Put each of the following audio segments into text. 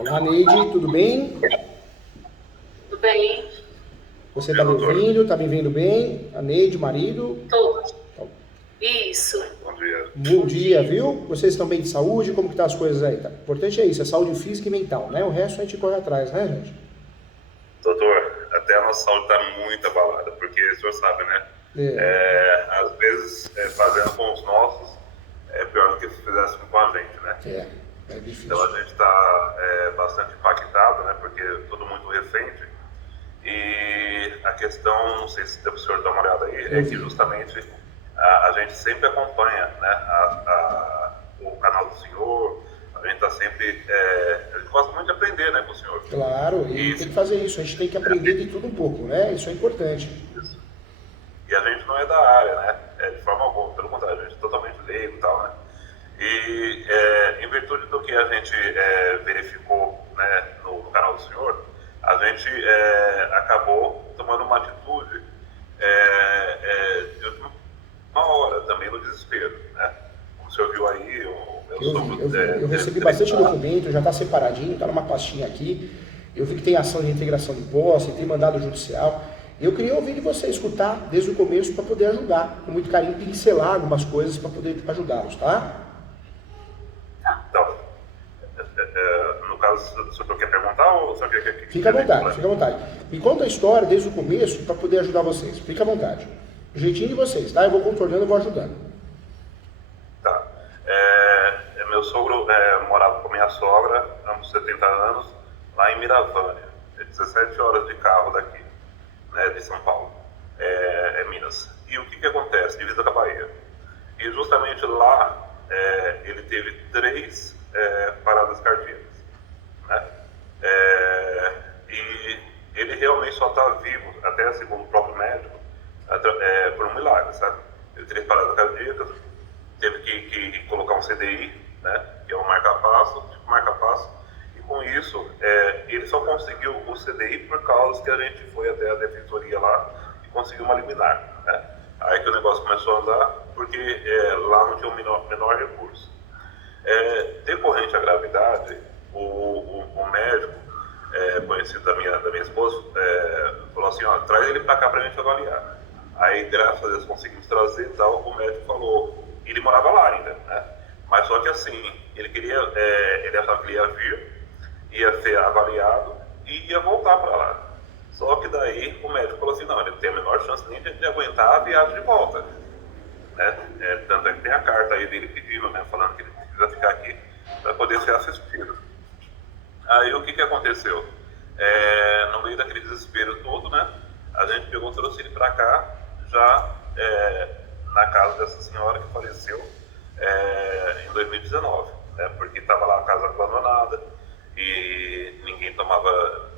Olá, Neide, tudo bem? Tudo bem? Bom Você dia, está me doutor. ouvindo? Está me vendo bem? A Neide, o marido? Tô. Então, Isso. Bom dia. bom dia, viu? Vocês estão bem de saúde? Como que tá as coisas aí? Tá? O importante é isso, é saúde física e mental, né? O resto a gente corre atrás, né, gente? Doutor, até a nossa saúde está muito abalada, porque o senhor sabe, né? É, Às vezes, fazendo com os nossos, é pior do que se fizesse com a gente, né? é, é Então difícil. a gente está bastante impactado, né? Porque é tudo muito recente. E a questão, não sei se o senhor dá uma olhada aí, é que justamente a gente sempre acompanha, né? O canal do senhor, a gente está sempre. A gente gosta muito de aprender, né, com o senhor. Claro, e E tem que fazer isso, a gente tem que aprender de tudo um pouco, né? Isso é importante. E a gente não é da área, né? De forma alguma, pelo contrário, a gente é totalmente leigo e tal, né? E em virtude do que a gente verificou, né, no canal do senhor, a gente acabou tomando uma atitude de última hora, também no desespero, né? Como o senhor viu aí, o meu Eu vi, sogro eu vi. Eu teve recebi que bastante declarar. documento, já está separadinho, está numa pastinha aqui. Eu vi que tem ação de integração de posse, tem mandado judicial. Eu queria ouvir de você, escutar desde o começo para poder ajudar, com muito carinho, pincelar algumas coisas para poder ajudá-los, tá? Então, no caso, o senhor quer perguntar ou o senhor quer que Fica à a gente vontade, fale? fica à vontade. Me conta a história desde o começo para poder ajudar vocês. Fica à vontade. O jeitinho de vocês, tá? Eu vou contornando e vou ajudando. Tá. Meu sogro morava com minha sogra, ambos 70 anos, lá em Miravânia. 17 horas de carro daqui, né, de São Paulo, Minas. E o que acontece? Divisa com a Bahia. E justamente lá ele teve 3 paradas cardíacas, né? E ele realmente só está vivo, até segundo o próprio médico, por um milagre, sabe? Ele teve paradas cardíacas, teve que colocar um CDI, né? Que é um marca-passo, tipo marca-passo, e com isso ele só conseguiu o CDI por causa que a gente foi até a defensoria lá e conseguiu uma liminar, né? Aí que o negócio começou a andar, porque lá não tinha o menor recurso. Decorrente à gravidade, o médico, conhecido da minha esposa, falou assim, ó, traz ele para cá para a gente avaliar. Aí, graças a Deus, conseguimos trazer e tal, o médico falou, ele morava lá ainda, né? Mas só que assim, ele achava que ele ia vir, ia ser avaliado e ia voltar para lá. Só que daí o médico falou assim, não, ele tem a menor chance nem de aguentar a viagem de volta, né? Tanto é que tem a carta aí dele pedindo, né, falando que ele precisa ficar aqui para poder ser assistido. Aí o que aconteceu? No meio daquele desespero todo, né, a gente pegou, trouxe ele para cá, já na casa dessa senhora que faleceu em 2019, né, porque estava lá a casa abandonada e ninguém tomava.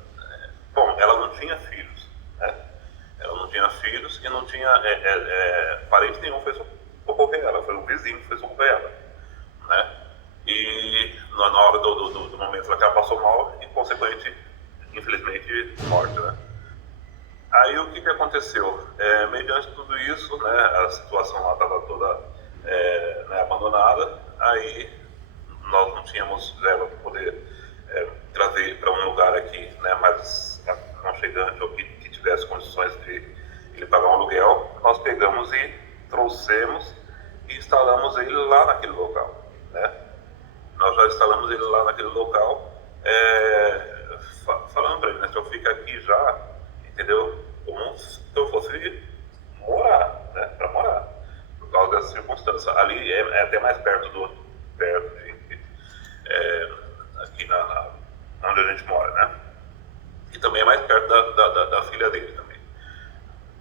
Bom, ela não tinha filhos, né? Ela não tinha filhos e não tinha parente nenhum foi socorrer ela, foi um vizinho que foi socorrer ela, né? E na hora do momento que ela passou mal e, consequente, infelizmente, morte, né? Aí o que aconteceu? Mediante tudo isso, né, a situação lá estava toda né, abandonada, aí nós não tínhamos verba para poder trazer para um lugar aqui, né, mais aconchegante ou que tivesse condições de ele pagar um aluguel. Nós pegamos e trouxemos e instalamos ele lá naquele local, né? Nós já instalamos ele lá naquele local, falando para ele, né, se eu ficar aqui já, entendeu? Como se eu fosse morar, né, para morar, por causa dessa circunstância. Ali é até mais perto de aqui onde a gente mora, né? E também é mais perto da filha dele também,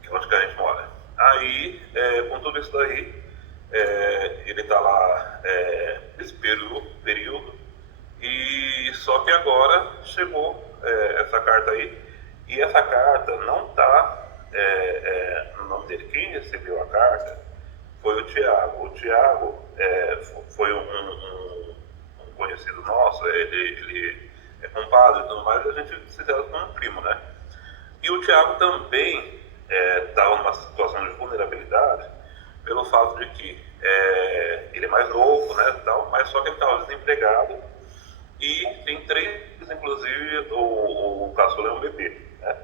que é onde que a gente mora. Aí, com tudo isso daí, ele está lá nesse período, e só que agora chegou essa carta aí, e essa carta não está no nome dele. Quem recebeu a carta foi o Tiago. O Tiago foi um conhecido nosso, ele é compadre e tudo mais, a gente se trata como um primo, né? E o Tiago também estava numa situação de vulnerabilidade pelo fato de que ele é mais novo, né, tal, mas só que ele estava desempregado e tem 3 inclusive o caçula é um bebê, né?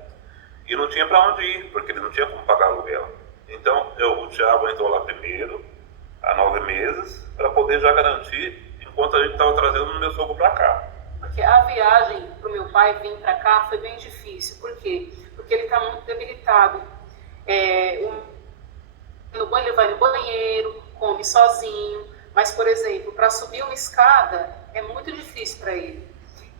E não tinha para onde ir, porque ele não tinha como pagar aluguel. Então, o Thiago entrou lá primeiro, há 9 meses, para poder já garantir, enquanto a gente estava trazendo o meu sogro para cá. Porque a viagem para o meu pai vir para cá foi bem difícil. Por quê? Porque ele está muito debilitado. Ele vai no banheiro, come sozinho, mas, por exemplo, para subir uma escada é muito difícil para ele.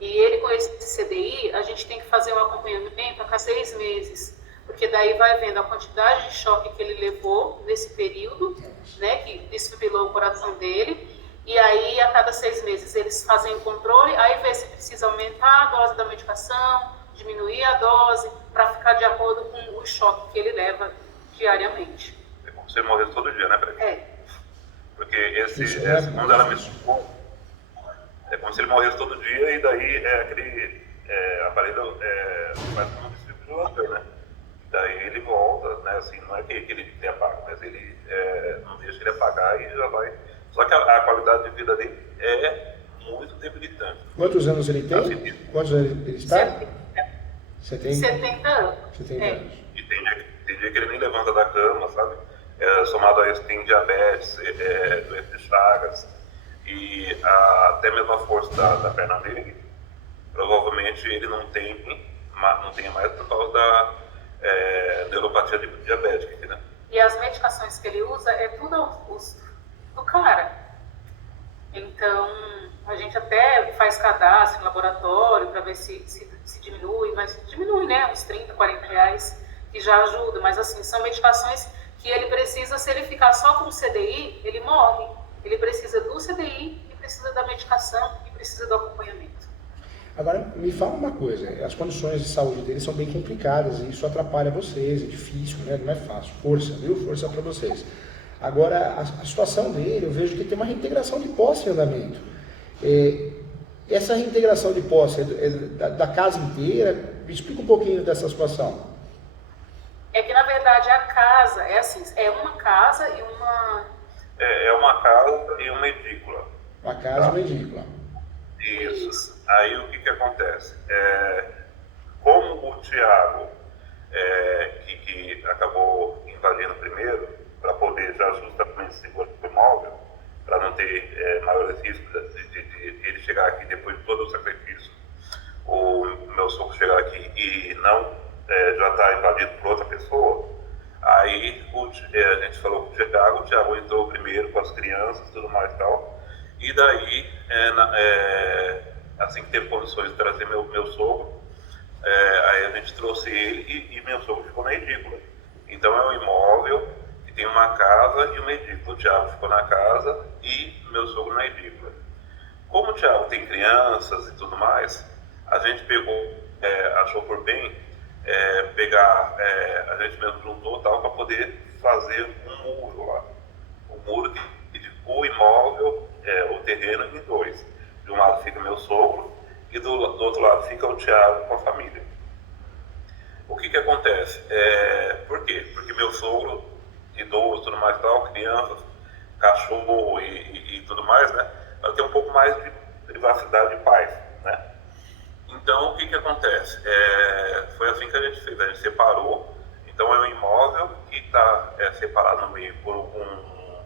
E ele, com esse CDI, a gente tem que fazer um acompanhamento a cada 6 meses, porque daí vai vendo a quantidade de choque que ele levou nesse período, né, que desfibrilou o coração dele, e aí a cada 6 meses eles fazem o controle, aí vê se precisa aumentar a dose da medicação, diminuir a dose, para ficar de acordo com o choque que ele leva diariamente. É como se ele morresse todo dia, né, Fred? É. Porque quando ela me explicou, é como se ele morresse todo dia e daí aquele aparelho faz como um desfibrilador, né? Daí ele volta, né? Assim, não é que ele tenha pago, mas ele não deixa ele apagar e já vai. Só que a qualidade de vida dele é muito debilitante. Quantos anos ele tem? Quantos anos ele está? 70 anos. 70 anos. E tem dia que ele nem levanta da cama, sabe? Somado a isso tem diabetes, doença de Chagas e até mesmo a força da perna dele, provavelmente ele não tenha mais por causa da neuropatia diabética, né? E as medicações que ele usa é tudo ao custo do cara. Então, a gente até faz cadastro em laboratório para ver se diminui, mas diminui, né? Uns 30, 40 reais, que já ajuda. Mas, assim, são medicações que ele precisa, se ele ficar só com o CDI, ele morre. Ele precisa do CDI, e precisa da medicação, e precisa do acompanhamento. Agora, me fala uma coisa, as condições de saúde dele são bem complicadas, e isso atrapalha vocês, é difícil, né? Não é fácil. Força, viu? Força para vocês. Agora, a situação dele, eu vejo que tem uma reintegração de posse em andamento. Essa reintegração de posse é da casa inteira? Me explica um pouquinho dessa situação. É que, na verdade, a casa é assim, é uma casa e uma... É uma casa e uma edícula. Uma casa e uma edícula. Isso. Aí o que acontece? Como o Thiago, que acabou invadindo primeiro, para poder já justamente segurar o imóvel, para não ter maiores riscos de ele chegar aqui depois de todo o sacrifício, o meu sogro chegar aqui e não já está invadido por outra pessoa. Aí a gente falou com o Thiago entrou primeiro com as crianças e tudo mais e tal, e daí, assim que teve condições de trazer meu sogro, aí a gente trouxe ele e meu sogro ficou na edícula. Então é um imóvel que tem uma casa e uma edícula. O Thiago ficou na casa e meu sogro na edícula. Como o Thiago tem crianças e tudo mais, a gente pegou, achou por bem pegar, a gente mesmo juntou tal para poder fazer um muro lá. Um muro que dividou o imóvel, o terreno em 2. De um lado fica meu sogro e do outro lado fica o Thiago com a família. O que acontece? Por quê? Porque meu sogro, idoso, tudo mais tal, crianças, cachorro e tudo mais, né? Ela tem um pouco mais de privacidade e paz, né? Então, o que acontece? Foi assim que a gente fez, a gente separou. Então, é um imóvel que está separado no meio por um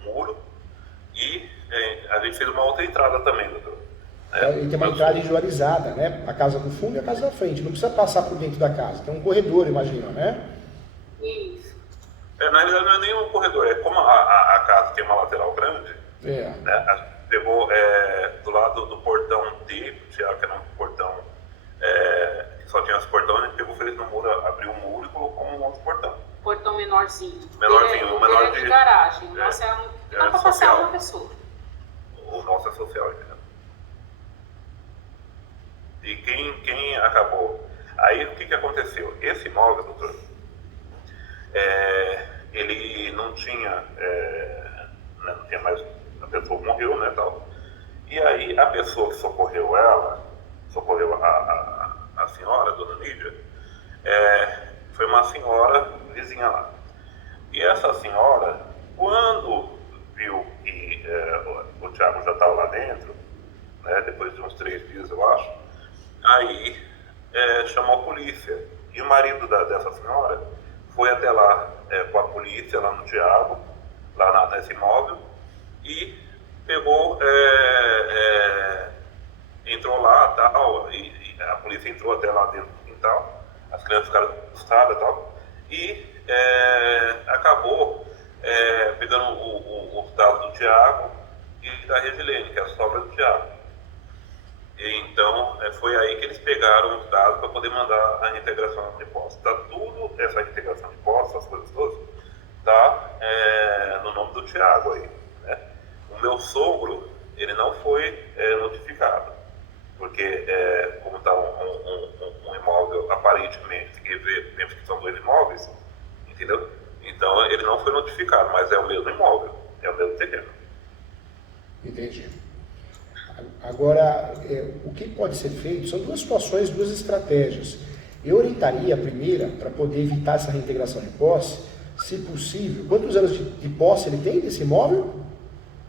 muro e a gente fez uma outra entrada também, doutor. E tem uma entrada individualizada, né? A casa do fundo e a casa da frente. Não precisa passar por dentro da casa. Tem um corredor, imagina, né? Isso. Na realidade, não é nem um corredor. É como a casa tem uma lateral grande, né? A gente pegou do lado do portão D, que era um portão que só tinha esse portão, a gente pegou, fez no muro, abriu um muro e colocou um outro portão. Portão menorzinho. Menorzinho, menor de garagem. Nossa, dá para passar uma pessoa. O nosso é social, entendeu? E quem acabou? Aí o que aconteceu? Esse imóvel, doutor, ele não tinha, não tinha mais, a pessoa morreu, né, tal. E aí a pessoa que socorreu ela, socorreu a senhora, a dona Lídia, foi uma senhora vizinha lá. E essa senhora, quando viu que o Thiago já estava lá dentro, né, depois de uns 3 dias, eu acho, Aí chamou a polícia. E o marido dessa senhora foi até lá com a polícia, lá no Tiago, lá nesse imóvel, e pegou, entrou lá tal, e a polícia entrou até lá dentro do quintal, as crianças ficaram assustadas e tal, e acabou pegando os dados do Tiago e da Regilene, que é a sogra do Tiago. Então, foi aí que eles pegaram os dados para poder mandar a reintegração de posse. Está tudo, essa reintegração de posse, essas coisas todas, está no nome do Tiago aí, né? O meu sogro, ele não foi notificado, porque como está um imóvel, aparentemente, tem que ver mesmo que são 2 imóveis, entendeu? Então, ele não foi notificado, mas é o mesmo imóvel, é o mesmo terreno. Entendi. Agora, o que pode ser feito são 2 situações, 2 estratégias. Eu orientaria a primeira, para poder evitar essa reintegração de posse, se possível. Quantos anos de posse ele tem desse imóvel?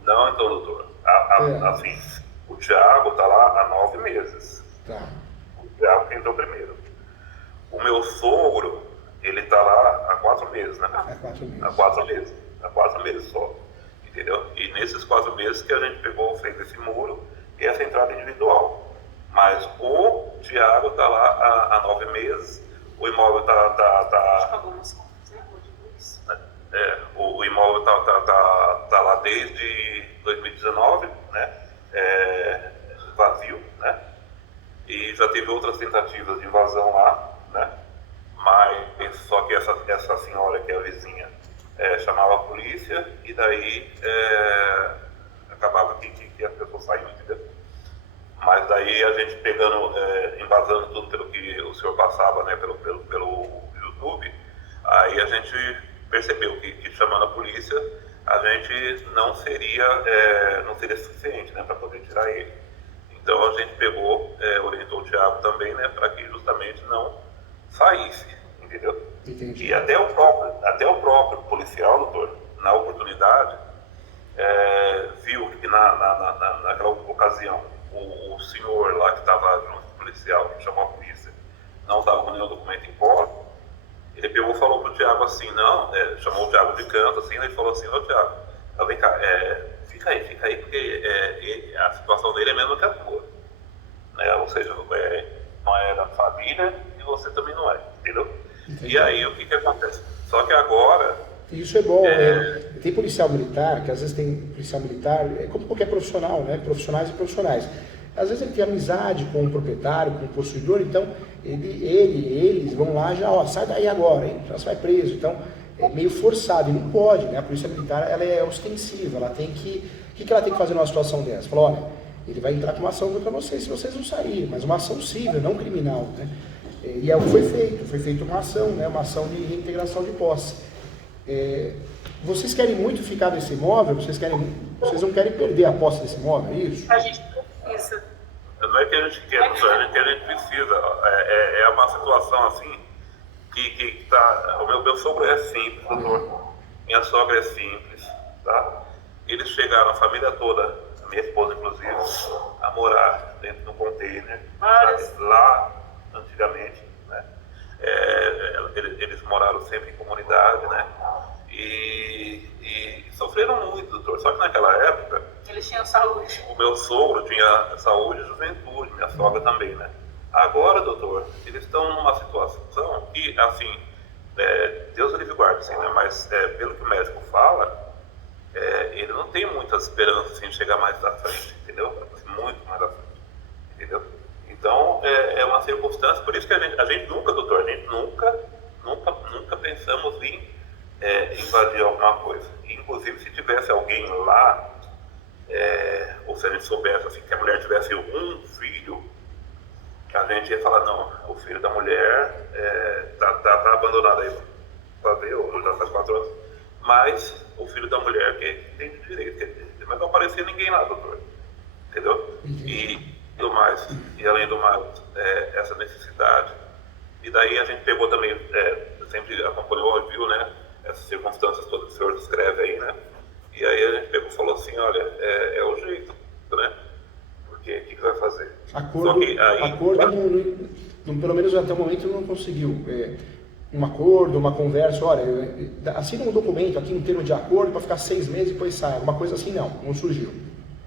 Não, então, doutor. Assim, o Tiago está lá há 9 meses. Tá. O Tiago que entrou primeiro. O meu sogro, ele está lá há 4 meses, né? Há 4 meses. Há 4 meses. Há 4 meses só. Entendeu? E nesses 4 meses que a gente fez esse muro e essa entrada individual. Mas o Tiago está lá há 9 meses, o imóvel está o imóvel tá lá desde 2019, né? Vazio, né? E já teve outras tentativas de invasão lá, né? Mas só que essa senhora, que é a vizinha, chamava a polícia e daí acabava que as pessoas saíam, entendeu? Mas daí a gente pegando, embasando tudo pelo que o senhor passava, né, pelo YouTube, aí a gente percebeu que chamando a polícia, a gente não seria suficiente, né, para poder tirar ele. Então a gente pegou, orientou o Tiago também, né, para que justamente não saísse, entendeu? Entendi. E até o próprio policial, doutor, na oportunidade, viu que naquela ocasião o senhor lá que estava junto com o policial, que chamou a polícia, não estava com nenhum documento em posse. Ele pegou e falou pro Tiago assim, chamou o Tiago de canto assim, e falou assim, ô Tiago, vem cá, fica aí, porque a situação dele é a mesma que a tua, né? Ou seja, não é da família e você também não é, entendeu? Entendi. E aí o que acontece? Só que agora... Isso é bom, tem policial militar, que às vezes tem policial militar, é como qualquer profissional, né? Profissionais e profissionais. Às vezes ele tem amizade com o proprietário, com o possuidor, então eles vão lá já, sai daí agora, hein? Já você vai preso. Então é meio forçado, e não pode, né? A polícia militar, ela é ostensiva, ela tem que... O que ela tem que fazer numa situação dessa? Fala, olha, ele vai entrar com uma ação contra vocês se vocês não saírem, mas uma ação civil, não criminal, né? E é o que foi feito uma ação, né? Uma ação de reintegração de posse. Vocês querem muito ficar nesse imóvel? Vocês não querem perder a posse desse imóvel, é isso? A gente precisa. Não é que a gente quer, a gente precisa. É uma situação assim que tá. O meu sogro é simples, doutor. Minha sogra é simples, tá? Eles chegaram, a família toda, a minha esposa inclusive, a morar dentro de um container, sabe? Lá antigamente, né? Eles moraram sempre em comunidade, né? E sofreram muito, doutor. Só que naquela época... Eles tinham saúde. O meu sogro tinha saúde e juventude, minha sogra também, né? Agora, doutor, eles estão numa situação que, assim, Deus o livre guarde, assim, né? Mas pelo que o médico fala, ele não tem muitas esperanças assim, de chegar mais à frente, entendeu? Muito mais à frente, entendeu? Então, é uma circunstância, por isso que a gente nunca, doutor, nunca pensamos em invadir alguma coisa. Inclusive, se tivesse alguém lá, ou se a gente soubesse assim, que a mulher tivesse um filho, a gente ia falar, não, o filho da mulher tá abandonado aí para ver, ou já faz 4 anos, mas o filho da mulher que tem direito, mas não aparecia ninguém lá, doutor, entendeu? E além do mais, essa necessidade. E daí a gente pegou também, sempre acompanhou e viu, né, essas circunstâncias todas que o senhor descreve aí, né? E aí a gente pegou e falou assim, olha, é o jeito, né? Porque o que vai fazer? Acordo, Só que aí, acordo pelo menos até o momento não conseguiu. Um acordo, uma conversa, olha, assina um documento aqui, um termo de acordo para ficar 6 meses e depois sai. Uma coisa assim não surgiu.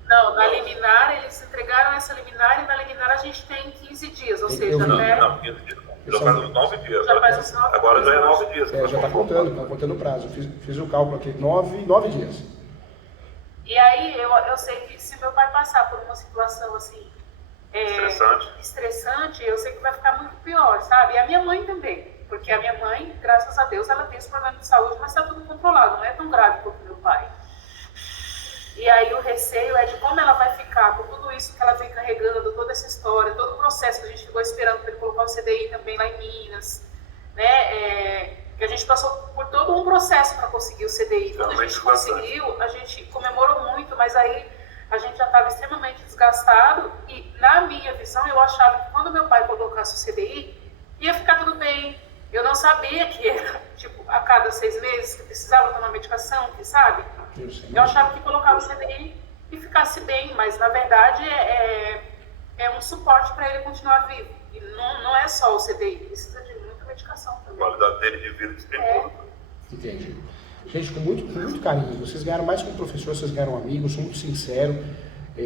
Não, na liminar, eles entregaram essa liminar e na liminar a gente tem 15 dias, ou seja, até... Não, 15 dias. Já faz uns 9 dias. Já faz uns 9 dias. Agora já é 9 dias. Já está contando o prazo. Fiz o cálculo aqui, 9 dias. E aí eu sei que se meu pai passar por uma situação assim, estressante, eu sei que vai ficar muito pior, sabe? E a minha mãe também, porque a minha mãe, graças a Deus, ela tem esse problema de saúde, mas está tudo controlado, não é tão grave quanto meu pai. E aí o receio é de como ela vai ficar com tudo isso que ela vem carregando, toda essa história, todo o processo que a gente ficou esperando para ele colocar o CDI também lá em Minas, né? Que a gente passou por todo um processo para conseguir o CDI. Quando a gente conseguiu, a gente comemorou muito, mas aí a gente já estava extremamente desgastado e, na minha visão, eu achava que quando meu pai colocasse o CDI, ia ficar tudo bem. Eu não sabia que era, tipo, a cada 6 meses que precisava tomar medicação, que sabe? Eu achava que colocava o CDI e ficasse bem, mas na verdade é um suporte para ele continuar vivo. E não é só o CDI, precisa de muita medicação também. A qualidade dele de vida distribui. Entendi. Gente, com muito carinho. Vocês ganharam mais como professor, vocês ganharam amigos, sou muito sincero.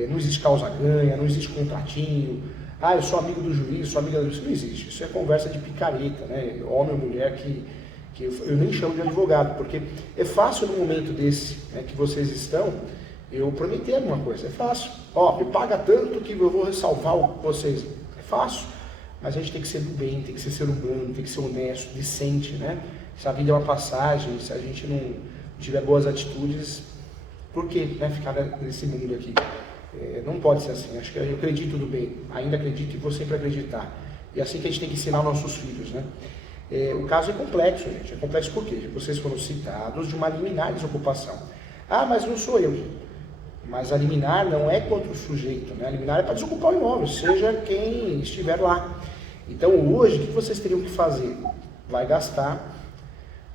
Não existe causa-ganha, não existe contratinho. Eu sou amigo do juiz, sou amiga do juiz. Isso não existe. Isso é conversa de picareta, né? Homem ou mulher que eu nem chamo de advogado, porque é fácil no momento desse, né, que vocês estão, eu prometer alguma coisa. É fácil. Me paga tanto que eu vou ressalvar vocês. É fácil. Mas a gente tem que ser do bem, tem que ser humano, tem que ser honesto, decente, né? Se a vida é uma passagem, se a gente não tiver boas atitudes, por que, né, ficar nesse mundo aqui? Não pode ser assim. Acho que eu acredito no bem, ainda acredito e vou sempre acreditar. E é assim que a gente tem que ensinar nossos filhos, né? O caso é complexo, gente. É complexo por quê? Vocês foram citados de uma liminar de desocupação. Mas não sou eu. Mas a liminar não é contra o sujeito, né? A liminar é para desocupar o imóvel, seja quem estiver lá. Então hoje, o que vocês teriam que fazer? Vai gastar,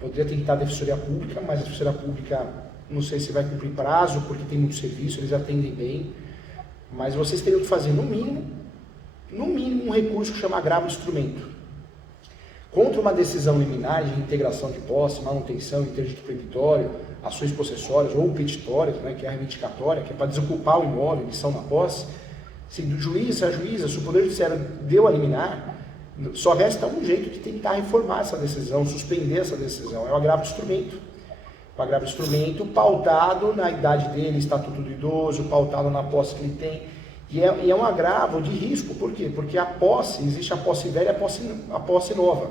poderia tentar a defensoria pública, mas a defensoria pública não sei se vai cumprir prazo, porque tem muito serviço, eles atendem bem, mas vocês teriam que fazer no mínimo um recurso que chama agravo de instrumento. Contra uma decisão liminar de integração de posse, manutenção, interdito proibitório, ações possessórias ou petitórias, né, que é a reivindicatória, que é para desocupar o imóvel, emissão na posse, se o juiz, se a juíza, se o Poder Judiciário deu a liminar, só resta um jeito de tentar reformar essa decisão, suspender essa decisão, é o agravo de instrumento. O agravo de instrumento pautado na idade dele, estatuto do idoso, pautado na posse que ele tem, e é um agravo de risco, por quê? Porque a posse, existe a posse velha e a posse nova.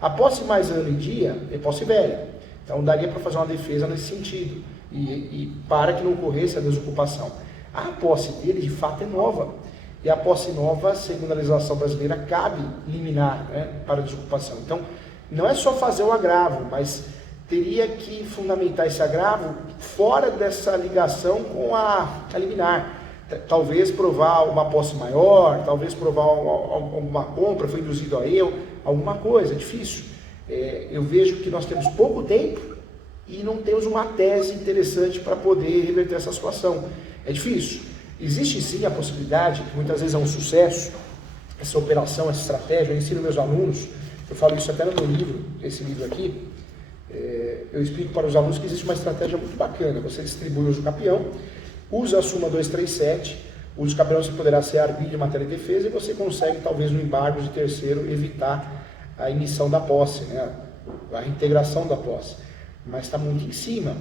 A posse mais ano e dia é posse velha. Então daria para fazer uma defesa nesse sentido, e para que não ocorresse a desocupação. A posse dele, de fato, é nova. E a posse nova, segundo a legislação brasileira, cabe liminar, né, para a desocupação. Então, não é só fazer o agravo, mas teria que fundamentar esse agravo fora dessa ligação com a liminar. Talvez provar uma posse maior, talvez provar alguma compra, foi induzido a eu, alguma coisa, é difícil. Eu vejo que nós temos pouco tempo e não temos uma tese interessante para poder reverter essa situação. É difícil. Existe sim a possibilidade, que muitas vezes é um sucesso, essa operação, essa estratégia. Eu ensino meus alunos, eu falo isso até no meu livro, esse livro aqui, eu explico para os alunos que existe uma estratégia muito bacana. Você distribui o uso capião, usa a súmula 237, o uso capião você poderá ser arbítrio de matéria de defesa e você consegue, talvez no embargo de terceiro, evitar a emissão da posse, né? A reintegração da posse. Mas está muito em cima.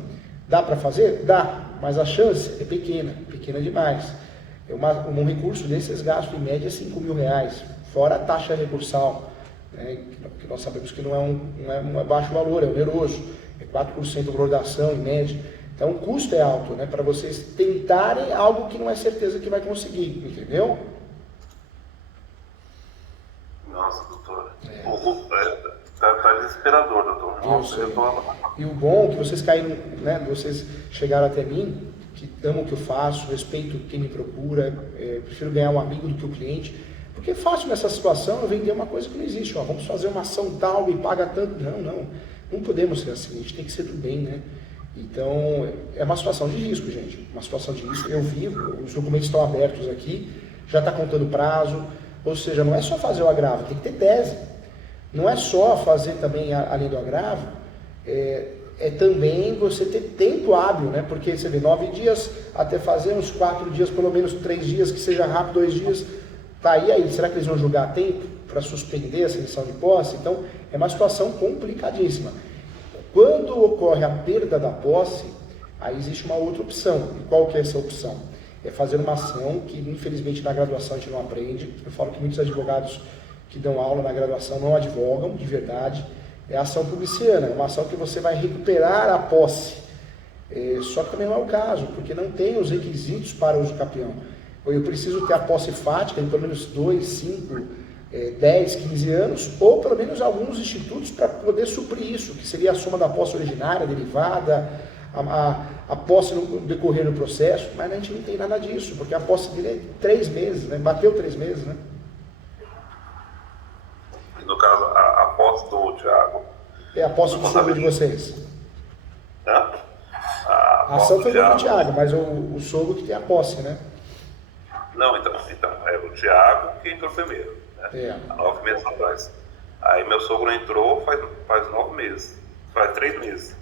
Dá para fazer? Dá, mas a chance é pequena demais. Um recurso desses gastos em média R$5.000, fora a taxa recursal, né, que nós sabemos que não é um baixo valor, é oneroso, é 4% do valor da ação em média. Então o custo é alto, né, para vocês tentarem algo que não é certeza que vai conseguir, entendeu? Nossa, doutor. Tá desesperador, doutor. Nossa, E o bom é que vocês caíram, né, vocês chegaram até mim, que amam o que eu faço, respeito quem me procura, prefiro ganhar um amigo do que o cliente, porque é fácil nessa situação eu vender uma coisa que não existe. Vamos fazer uma ação tal e paga tanto. Não podemos ser assim, a gente tem que ser do bem, né? Então, é uma situação de risco, gente, uma situação de risco. Eu vivo, os documentos estão abertos aqui, já está contando prazo, ou seja, não é só fazer o agravo, tem que ter tese. Não é só fazer também, além do agravo, é também você ter tempo hábil, né? Porque você vê 9 dias até fazer, uns 4 dias, pelo menos 3 dias, que seja rápido, 2 dias, tá aí, será que eles vão julgar a tempo para suspender essa emissão de posse? Então, é uma situação complicadíssima. Quando ocorre a perda da posse, aí existe uma outra opção. E qual que é essa opção? É fazer uma ação que, infelizmente, na graduação a gente não aprende. Eu falo que muitos advogados que dão aula na graduação não advogam, de verdade. É a ação publiciana, é uma ação que você vai recuperar a posse. Só que também não é o caso, porque não tem os requisitos para uso capião. Eu preciso ter a posse fática em pelo menos 2, 5, 10, 15 anos, ou pelo menos alguns institutos para poder suprir isso, que seria a soma da posse originária, derivada, a posse no decorrer do processo, mas a gente não tem nada disso, porque a posse dele é 3 meses, né? Bateu 3 meses, né? No caso, a posse do Thiago... É a posse do sogro de vocês. Hã? A ação foi do Thiago, mas o sogro que tem a posse, né? Não, então é o Thiago que entrou primeiro, né? Há 9 meses atrás. Aí meu sogro entrou faz 9 meses, faz 3 meses.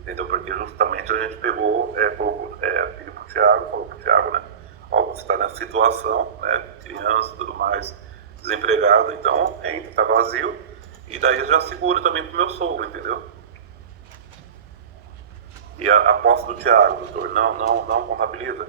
Entendeu? Porque justamente a gente pegou, pediu pro Thiago, falou pro Thiago, né? Ó, você está nessa situação, né? Criança e tudo mais, desempregado, então entra, tá vazio, e daí já segura também pro meu sogro, entendeu? E a posse do Thiago, doutor, não contabiliza?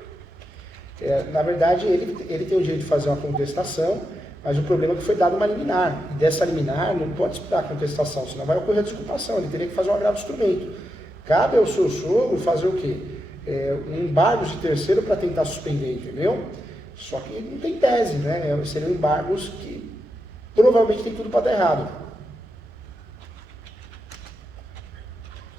Na verdade, ele tem o direito de fazer uma contestação, mas o problema é que foi dada uma liminar. E dessa liminar não pode esperar a contestação, senão vai ocorrer a desculpação. Ele teria que fazer um agravo de instrumento. Cabe ao seu sogro fazer o quê? Um embargo de terceiro para tentar suspender, entendeu? Só que não tem tese, né? Seriam embargos que provavelmente tem tudo para dar errado.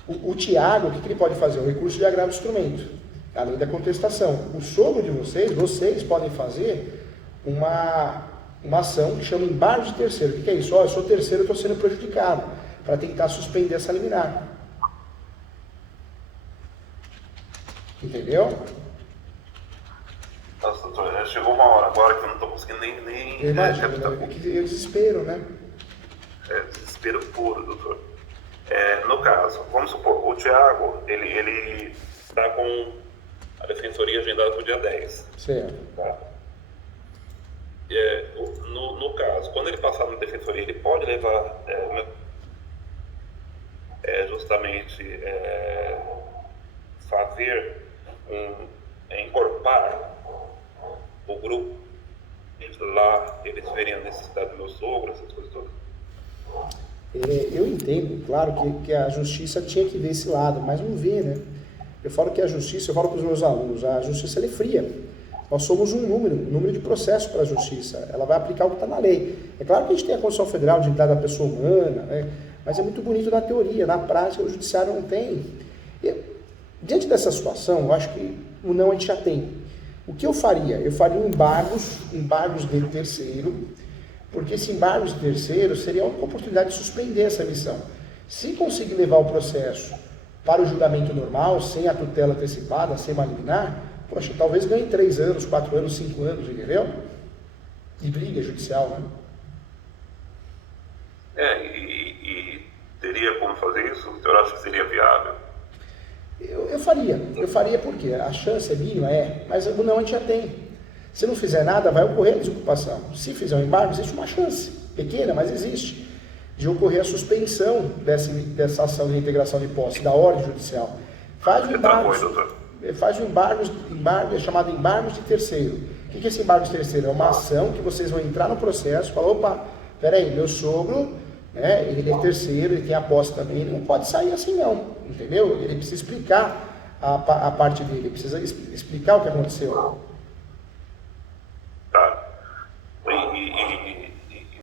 O Thiago, o que ele pode fazer? O recurso de agravo de instrumento, além da contestação. O sogro de vocês podem fazer uma ação que chama embargo de terceiro. O que é isso? Eu sou terceiro, eu estou sendo prejudicado, para tentar suspender essa liminar. Entendeu? Nossa, doutor, chegou uma hora agora que eu não estou conseguindo nem eu imagino, é desespero, né? É desespero puro, doutor. No caso, vamos supor, o Thiago, ele está com a defensoria agendada para o dia 10. Certo. Tá? No caso, quando ele passar na defensoria, ele pode levar justamente fazer encorpar o grupo lá, eles verem a necessidade do meu sogro, essas coisas todas. Eu entendo, claro, que a justiça tinha que ver esse lado, mas não vê, né? Eu falo que a justiça, eu falo para os meus alunos, a justiça ela é fria. Nós somos um número de processo para a justiça. Ela vai aplicar o que está na lei. É claro que a gente tem a Constituição Federal de dignidade da pessoa humana, né? Mas é muito bonito na teoria, na prática o judiciário não tem. Diante dessa situação, eu acho que o não a gente já tem. O que eu faria? Eu faria embargos de terceiro, porque esse embargo de terceiro seria a única oportunidade de suspender essa emissão. Se conseguir levar o processo para o julgamento normal, sem a tutela antecipada, sem uma liminar, poxa, talvez ganhe 3 anos, 4 anos, 5 anos, entendeu? De briga judicial, né? E teria como fazer isso? Eu acho que seria viável. Eu faria porque a chance é mínima, mas o não a gente já tem. Se não fizer nada, vai ocorrer a desocupação. Se fizer um embargo, existe uma chance, pequena, mas existe, de ocorrer a suspensão dessa ação de reintegração de posse, da ordem judicial. Faz o embargo, é chamado embargo de terceiro. O que é esse embargo de terceiro? É uma ação que vocês vão entrar no processo e falar, opa, peraí, meu sogro, né, ele é terceiro, ele tem a posse também, ele não pode sair assim não, entendeu? Ele precisa explicar a parte dele, precisa explicar o que aconteceu.